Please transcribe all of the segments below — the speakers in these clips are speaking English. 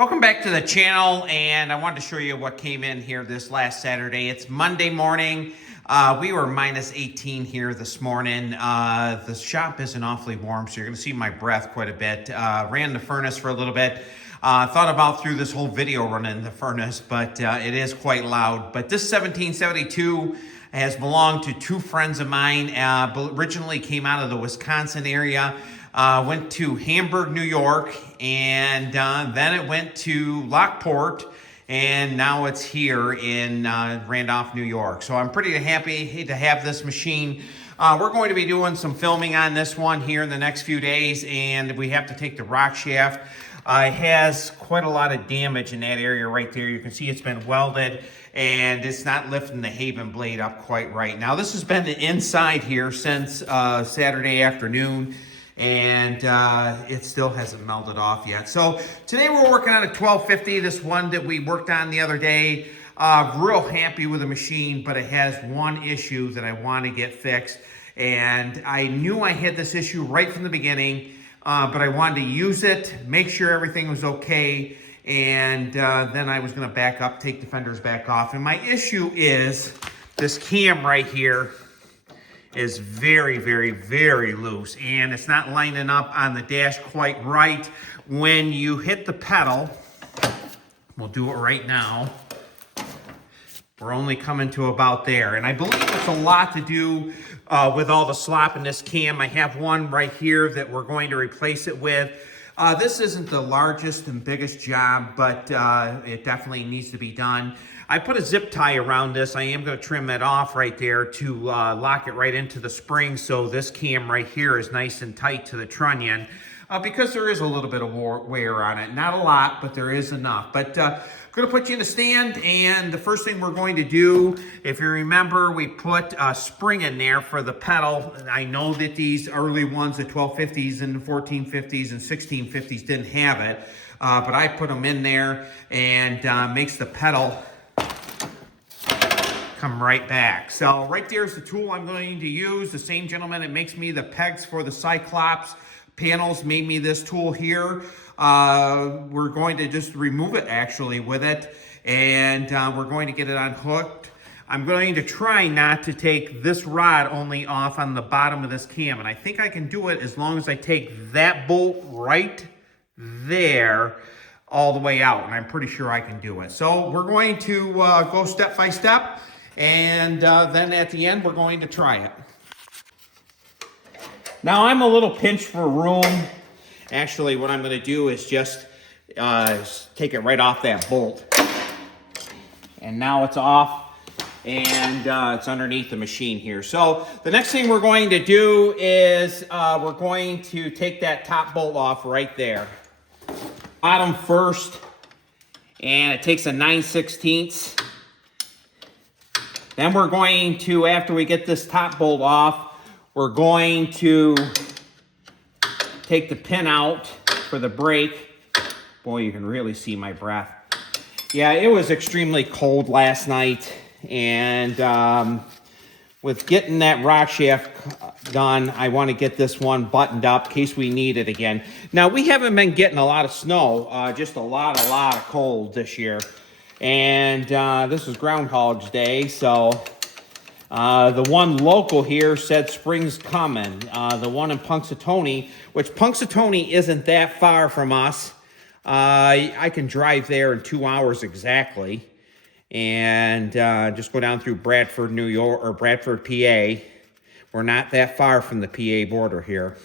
Welcome back to the channel, and I wanted to show you what came in here this last Saturday. It's Monday morning. We were minus 18 here this morning. The shop isn't awfully warm, so you're going to see my breath quite a bit. Ran the furnace for a little bit. Thought about through this whole video running the furnace, but it is quite loud. But this 1772 has belonged to two friends of mine. Originally came out of the Wisconsin area. Went to Hamburg, New York, and then it went to Lockport, and now it's here in Randolph, New York. So I'm pretty happy to have this machine. We're going to be doing some filming on this one here in the next few days, and we have to take the rock shaft. It has quite a lot of damage in that area right there. You can see it's been welded, and it's not lifting the Haven blade up quite right. Now, this has been the inside here since Saturday afternoon, and it still hasn't melted off yet. So today we're working on a 1250, this one that we worked on the other day. Real happy with the machine, but it has one issue that I want to get fixed. And I knew I had this issue right from the beginning, but I wanted to use it, make sure everything was okay, and then I was going to back up, take the fenders back off. And my issue is this cam right here is very, very, very loose, and it's not lining up on the dash quite right. When you hit the pedal, we'll do it right now, we're only coming to about there. And I believe it's a lot to do with all the slop in this cam. I have one right here that we're going to replace it with. This isn't the largest and biggest job, but it definitely needs to be done. I put a zip tie around this. I am going to trim that off right there to lock it right into the spring, so this cam right here is nice and tight to the trunnion, because there is a little bit of wear on it. Not a lot, but there is enough. But I'm going to put you in the stand, and the first thing we're going to do, if you remember, we put a spring in there for the pedal. I know that these early ones, the 1250s and the 1450s and 1650s didn't have it, but I put them in there, and makes the pedal come right back. So right there's the tool I'm going to use. The same gentleman that makes me the pegs for the Cyclops panels made me this tool here. We're going to just remove it actually with it, and we're going to get it unhooked. I'm going to try not to take this rod only off on the bottom of this cam, and I think I can do it as long as I take that bolt right there all the way out, and I'm pretty sure I can do it. So we're going to go step by step, and then at the end we're going to try it. Now I'm a little pinched for room. Actually, what I'm going to do is just take it right off that bolt. And now it's off, and it's underneath the machine here. So the next thing we're going to do is we're going to take that top bolt off right there. Bottom first, and it takes a 9/16. Then we're going to, after we get this top bolt off, we're going to take the pin out for the brake. Boy, you can really see my breath. Yeah, it was extremely cold last night, and with getting that rock shaft done, I want to get this one buttoned up in case we need it again. Now, we haven't been getting a lot of snow, just a lot of cold this year. And this is Groundhog's Day, so the one local here said spring's coming. The one in Punxsutawney, which Punxsutawney isn't that far from us. I can drive there in 2 hours exactly, and just go down through Bradford, New York, or Bradford, PA. We're not that far from the PA border here.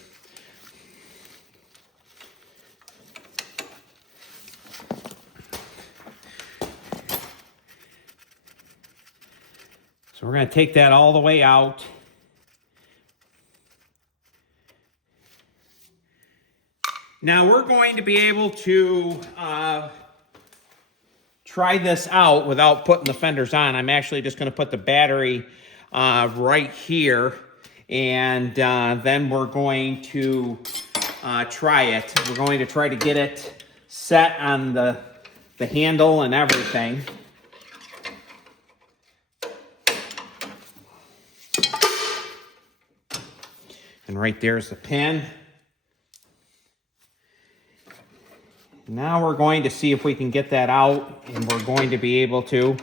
So we're going to take that all the way out. Now we're going to be able to try this out without putting the fenders on. I'm actually just going to put the battery right here, and then we're going to try it. We're going to try to get it set on the handle and everything. And right there's the pin. Now we're going to see if we can get that out, and we're going to be able to.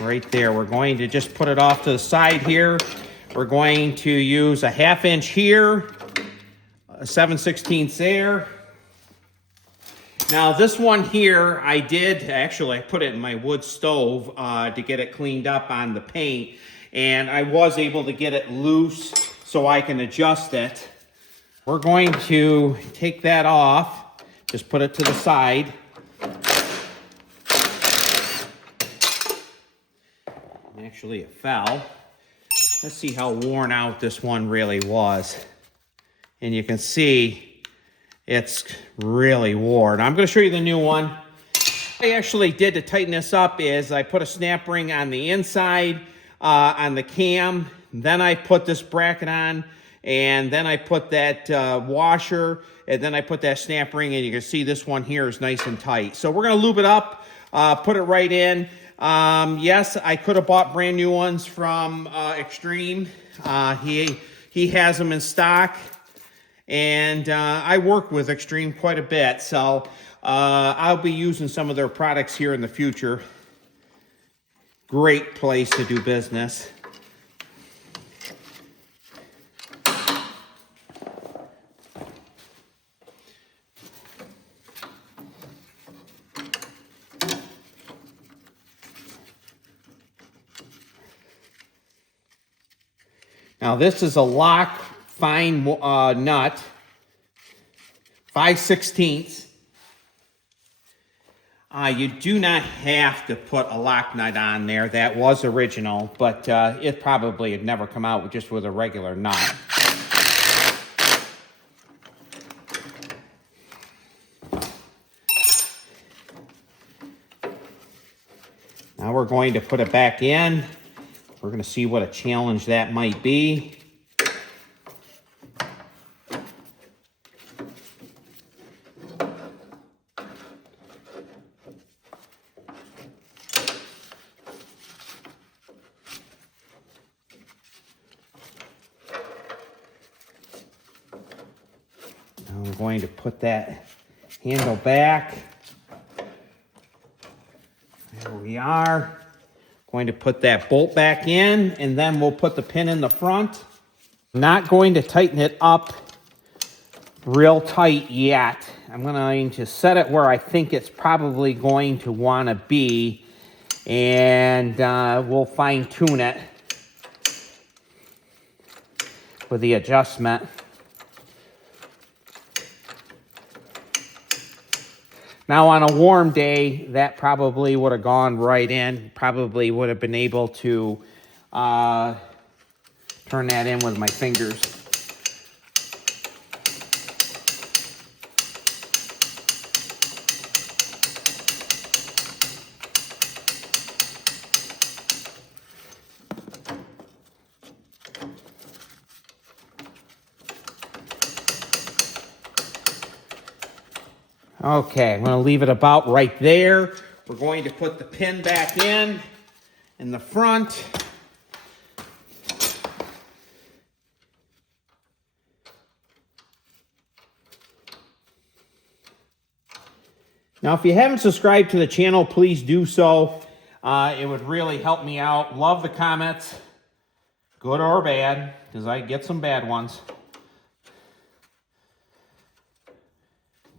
Right there, we're going to just put it off to the side here. We're going to use a 1/2 inch here, a 7/16 there. Now this one here, I put it in my wood stove to get it cleaned up on the paint, and I was able to get it loose so I can adjust it. We're going to take that off, just put it to the side. Actually, it fell. Let's see how worn out this one really was. And you can see it's really worn. I'm going to show you the new one. What I actually did to tighten this up is I put a snap ring on the inside on the cam. Then I put this bracket on, and then I put that washer, and then I put that snap ring, and you can see this one here is nice and tight. So we're going to lube it up, put it right in. Yes, I could have bought brand new ones from Extreme. He has them in stock, and I work with Extreme quite a bit, so I'll be using some of their products here in the future. Great place to do business. Now this is a lock fine nut, 5/16. You do not have to put a lock nut on there. That was original, but it probably had never come out just with a regular nut. Now we're going to put it back in. We're going to see what a challenge that might be. Now we're going to put that handle back. There we are. Going to put that bolt back in, and then we'll put the pin in the front. Not going to tighten it up real tight yet. I'm going to set it where I think it's probably going to want to be, and we'll fine tune it with the adjustment. Now on a warm day, that probably would have gone right in. Probably would have been able to turn that in with my fingers. Okay, I'm going to leave it about right there. We're going to put the pin back in the front. Now, if you haven't subscribed to the channel, please do so. It would really help me out. Love the comments, good or bad, because I get some bad ones.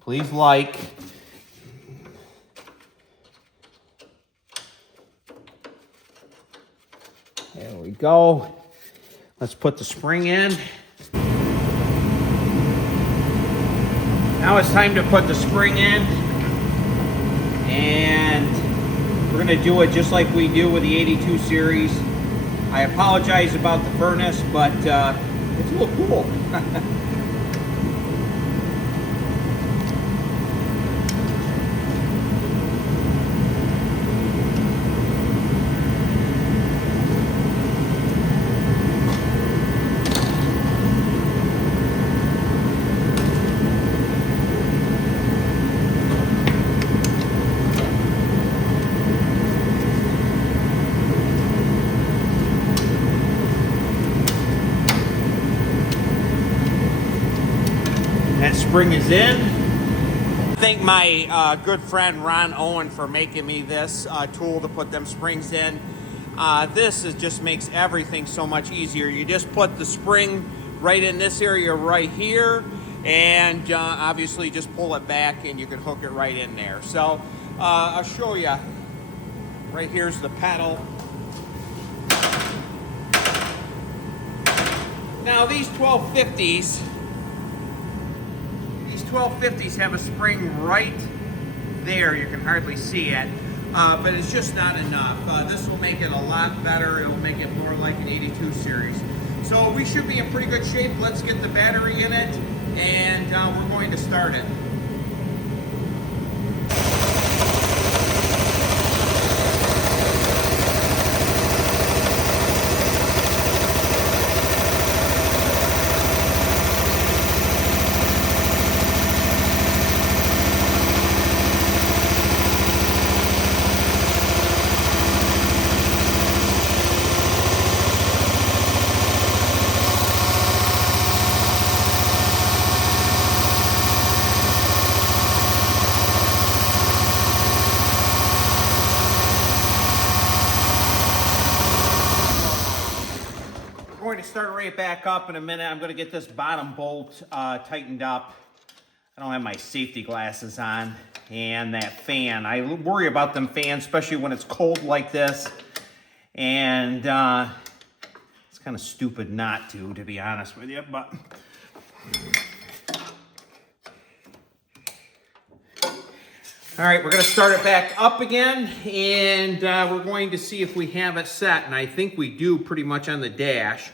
Please like. There we go. Let's put the spring in. Now it's time to put the spring in. And we're going to do it just like we do with the 82 series. I apologize about the furnace, but it's a little cool. spring is in. Thank my good friend Ron Owen for making me this tool to put them springs in. Just makes everything so much easier. You just put the spring right in this area right here, and obviously just pull it back and you can hook it right in there. So I'll show you. Right here's the pedal. Now these 1250s have a spring right there. You can hardly see it, but it's just not enough. This will make it a lot better. It'll make it more like an 82 series. So we should be in pretty good shape. Let's get the battery in it, and we're going to start it. Going to start right back up in a minute. I'm going to get this bottom bolt tightened up. I don't have my safety glasses on, and that fan. I worry about them fans, especially when it's cold like this. And it's kind of stupid not to be honest with you. But all right, we're going to start it back up again, and we're going to see if we have it set. And I think we do pretty much on the dash.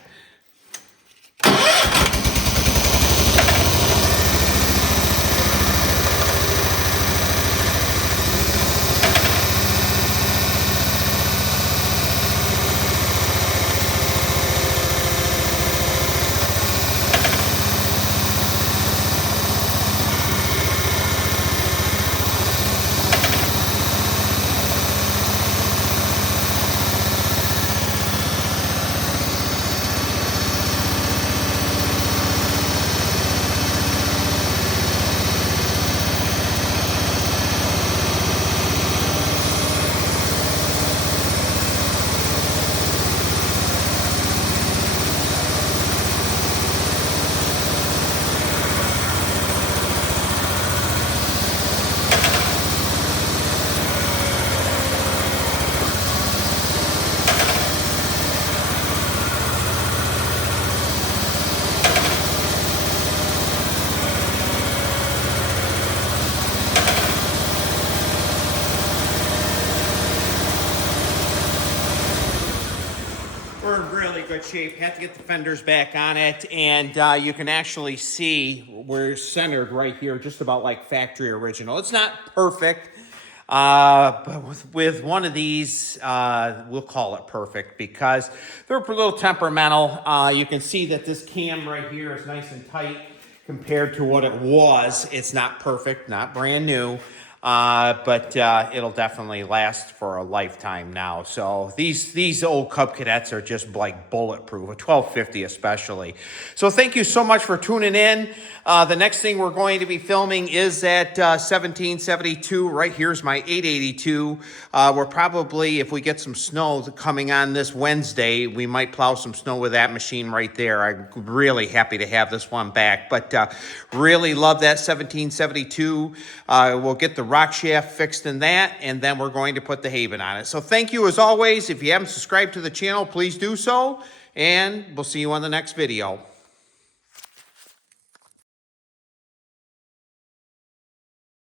We're in really good shape. Have to get the fenders back on it, and you can actually see we're centered right here, just about like factory original. It's not perfect, but with one of these, we'll call it perfect because they're a little temperamental. You can see that this cam right here is nice and tight compared to what it was. It's not perfect, not brand new. But it'll definitely last for a lifetime now. So these old Cub Cadets are just like bulletproof, a 1250 especially. So thank you so much for tuning in. The next thing we're going to be filming is at 1772. Right here's my 882. We're probably, if we get some snow coming on this Wednesday, we might plow some snow with that machine right there. I'm really happy to have this one back, but really love that 1772. We'll get the rock shaft fixed in that, and then we're going to put the Haven on it. So thank you as always. If you haven't subscribed to the channel, please do so, and we'll see you on the next video.